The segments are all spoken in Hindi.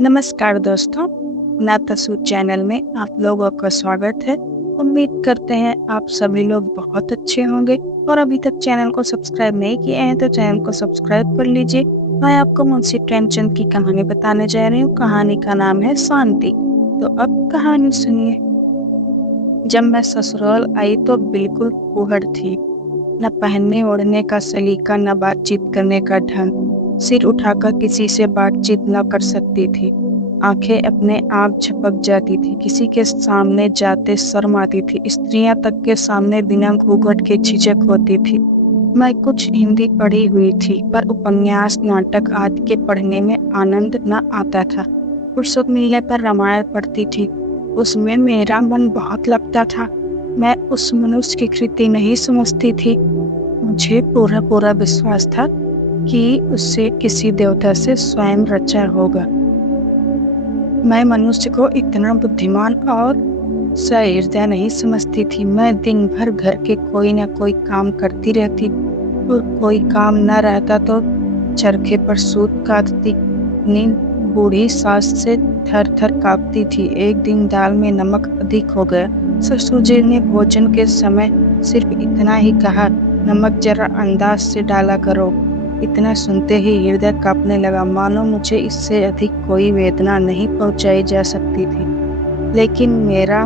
नमस्कार दोस्तों, नातासू चैनल में आप लोगों का स्वागत है। उम्मीद करते हैं आप सभी लोग बहुत अच्छे होंगे और अभी तक चैनल को सब्सक्राइब नहीं किए हैं तो चैनल को सब्सक्राइब कर लीजिए। मैं आपको मुंशी प्रेमचंद की कहानी बताने जा रही हूँ। कहानी का नाम है शांति। तो अब कहानी सुनिए। जब मैं ससुराल आई तो बिल्कुल फूहड़ थी। न पहनने ओढ़ने का सलीका, न बातचीत करने का ढंग। सिर उठाकर किसी से बातचीत न कर सकती थी। आंखें अपने आप झपक जाती थी। किसी के सामने जाते शर्म आती थी। स्त्रियां तक के सामने बिना घूंघट के झिझक होती थी। मैं कुछ हिंदी पढ़ी हुई थी, पर उपन्यास, नाटक आदि के पढ़ने में आनंद न आता था। फुर्सत मिलने पर रामायण पढ़ती थी। उसमें मेरा मन बहुत लगता था। मैं उस मनुष्य की कृति नहीं समझती थी। मुझे पूरा पूरा विश्वास था कि उससे किसी देवता से स्वयं रचा होगा। मैं मनुष्य को इतना बुद्धिमान और सहृदय नहीं समझती थी। मैं दिन भर घर के कोई न कोई काम करती रहती और कोई काम न रहता तो चरखे पर सूत काटती। अपनी बूढ़ी सास से थर थर कांपती थी। एक दिन दाल में नमक अधिक हो गया। ससुर जी ने भोजन के समय सिर्फ इतना ही कहा, नमक जरा अंदाज से डाला करो। इतना सुनते ही हृदय कांपने लगा, मानो मुझे इससे अधिक कोई वेदना नहीं पहुंचाई जा सकती थी। लेकिन मेरा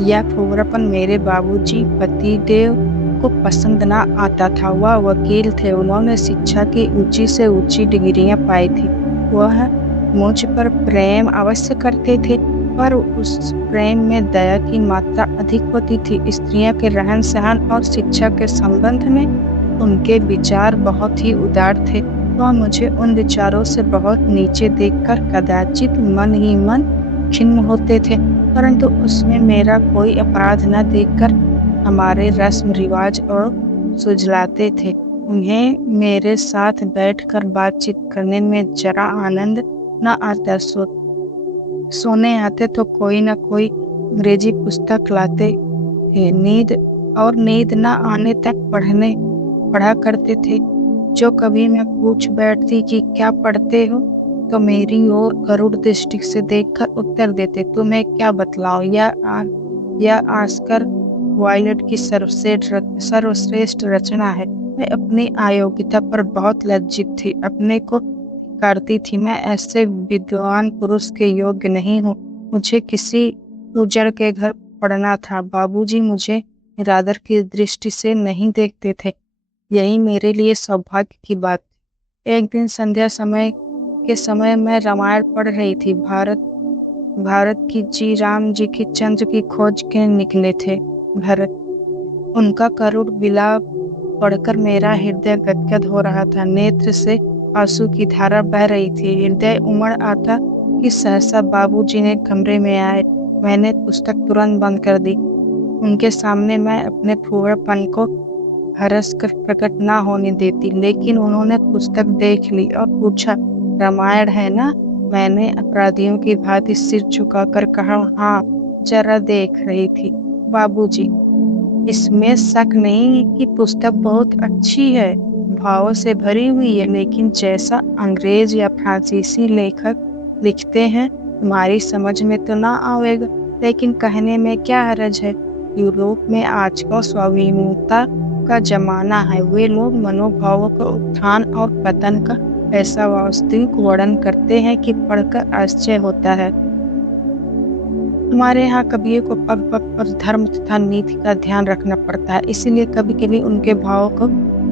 यह फुहड़पन मेरे बाबूजी पतिदेव को पसंद ना आता था। वह वकील थे। उन्होंने शिक्षा की ऊंची से ऊंची डिग्रियां पाई थी। वह मुझ पर प्रेम अवश्य करते थे, पर उस प्रेम में दया की मात्रा अधिक होती थी। स्त्रियों के रहन सहन और शिक्षा के संबंध में उनके विचार बहुत ही उदार थे। वह मुझे उन विचारों से बहुत नीचे देखकर कदाचित मन ही मन खिन्न होते थे, परंतु उसमें मेरा कोई अपराध न देखकर हमारे रस्म रिवाज और सुझलाते थे। उन्हें मेरे साथ बैठकर बातचीत करने में जरा आनंद न आता। सोने आते तो कोई न कोई अंग्रेजी पुस्तक लाते थे। नींद न आने तक पढ़ा करते थे। जो कभी मैं पूछ बैठती कि क्या पढ़ते हो, तो मेरी ओर करुण दृष्टि से देखकर उत्तर देते, तुम्हें क्या बतलाऊं, या ऑस्कर वाइल्ड की सर्वश्रेष्ठ रचना है। मैं अपनी अयोग्यता पर बहुत लज्जित थी। अपने को करती थी, मैं ऐसे विद्वान पुरुष के योग्य नहीं हूँ। मुझे किसी उजड़ के घर पढ़ना था। बाबूजी मुझे निरादर की दृष्टि से नहीं देखते थे। यही मेरे लिए सौभाग्य की बात। एक दिन संध्या के समय मैं रामायण पढ़ रही थी। भारत की जी राम जी की चंद्र की खोज के निकले थे भरत। उनका करुण विलाप पढ़कर मेरा हृदय गदगद हो रहा था। नेत्र से आंसू की धारा बह रही थी। हृदय उमड़ आता कि सहसा बाबूजी ने कमरे में आए। मैंने पुस्तक तुरंत बंद कर दी। उनके सामने मैं अपने फूहड़पन को हरस कर प्रकट ना होने देती, लेकिन उन्होंने पुस्तक देख ली और पूछा, रामायण है ना? मैंने अपराधियों की भांति सिर झुकाकर कहा, हाँ, जरा देख रही थी बाबूजी। इसमें शक नहीं कि पुस्तक बहुत अच्छी है, भावों से भरी हुई है, लेकिन जैसा अंग्रेज या फ्रांसीसी लेखक लिखते हैं तुम्हारी समझ में तो ना आवेगा। लेकिन कहने में क्या हर्ज है। यूरोप में आजकल स्वाभिमानता का जमाना है। वे लोग मनोभावों का उत्थान और पतन का ऐसा वास्तविक वर्णन करते हैं कि पढ़कर आश्चर्य होता है। हमारे यहाँ कवियों को पग पग पर धर्म तथा नीति का ध्यान रखना पड़ता है, इसीलिए कभी कभी उनके भावों को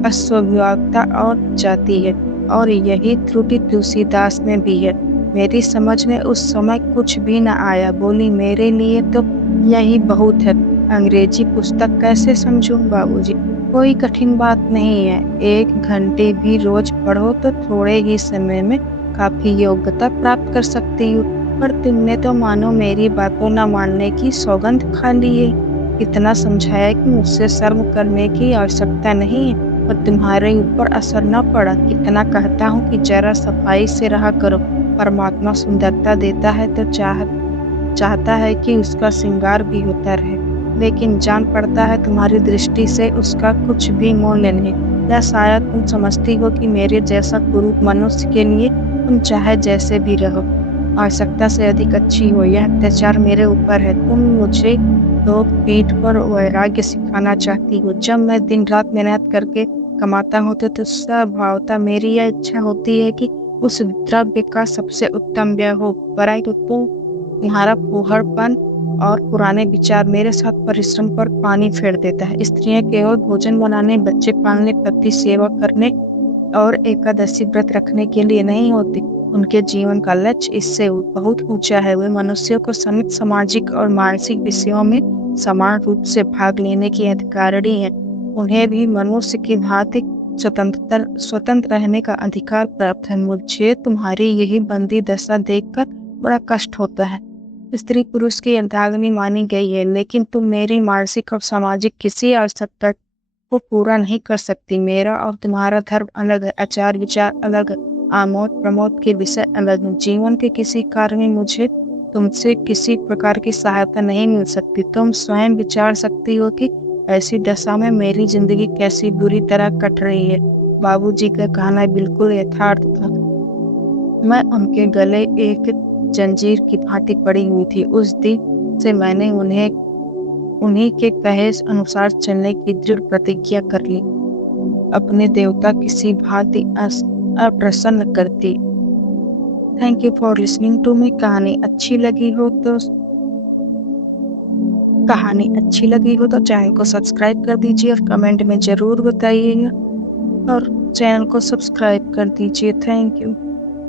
अस्वाभाविकता और जाती है। और यही त्रुटि तुलसीदास में भी है। मेरी समझ में उस समय कुछ भी न आया। बोली, मेरे लिए तो यही बहुत है। अंग्रेजी पुस्तक कैसे समझूं बाबूजी? कोई कठिन बात नहीं है। 1 घंटे भी रोज पढ़ो तो थोड़े ही समय में काफी योग्यता प्राप्त कर सकती हूँ। पर तुमने तो मानो मेरी बातों न मानने की सौगंध खा ली है। इतना समझाया कि मुझसे शर्म करने की आवश्यकता नहीं है, और तुम्हारे ऊपर असर न पड़ा। कितना कहता हूँ कि जरा सफाई से रहा करो। परमात्मा सुंदरता देता है तो चाहता है कि उसका श्रृंगार भी होता रहे, लेकिन जान पड़ता है तुम्हारी दृष्टि से उसका कुछ भी मूल्य नहीं। या शायद तुम समझती हो कि मेरे जैसा कुरूप मनुष्य के लिए तुम चाहे जैसे भी रहो, आवश्यकता से अधिक अच्छी हो। यह अत्याचार मेरे ऊपर है। तुम मुझे तो पीठ पर वैराग्य सिखाना चाहती हो। जब मैं दिन रात मेहनत करके कमाता हूँ तो स्वभावतः मेरी यह इच्छा होती है कि उस द्रव्य का सबसे उत्तम व्यय हो। परंतु तुम्हारा फूहड़पन और पुराने विचार मेरे साथ परिश्रम पर पानी फेर देता है। स्त्रियां केवल भोजन बनाने, बच्चे पालने, पति सेवा करने और एकादशी व्रत रखने के लिए नहीं होती। उनके जीवन का लक्ष्य इससे बहुत ऊंचा है। वे मनुष्यों को समेत सामाजिक और मानसिक विषयों में समान रूप से भाग लेने की अधिकारिणी है। उन्हें भी मनुष्य की भांति स्वतंत्र रहने का अधिकार प्राप्त है। मुझे तुम्हारी यही बंदी दशा देखकर बड़ा कष्ट होता है। स्त्री पुरुष की अर्धांगिनी मानी गई है, लेकिन तुम मेरी मानसिक और सामाजिक किसी आवश्यकता को पूरा नहीं कर सकती। मेरा और तुम्हारा धर्म अलग है, आचार विचार अलग है, आमोद प्रमोद के विषय अलग हैं। जीवन के किसी कार्य में मुझे तुमसे किसी प्रकार की सहायता नहीं मिल सकती। तुम स्वयं विचार सकती हो कि ऐसी दशा में मेरी जिंदगी कैसी बुरी तरह कट रही है। बाबूजी का कहना बिल्कुल यथार्थ था। मैं उनके गले एक जंजीर की भांति पड़ी हुई थी। उस दिन से मैंने उन्हीं के कहे अनुसार चलने की दृढ़ प्रतिज्ञा कर ली। अपने देवता किसी भांति अप्रसन्न करती। Thank you for listening to me. कहानी अच्छी लगी हो तो चैनल को सब्सक्राइब कर दीजिए और कमेंट में जरूर बताइएगा और चैनल को सब्सक्राइब कर दीजिए। Thank you.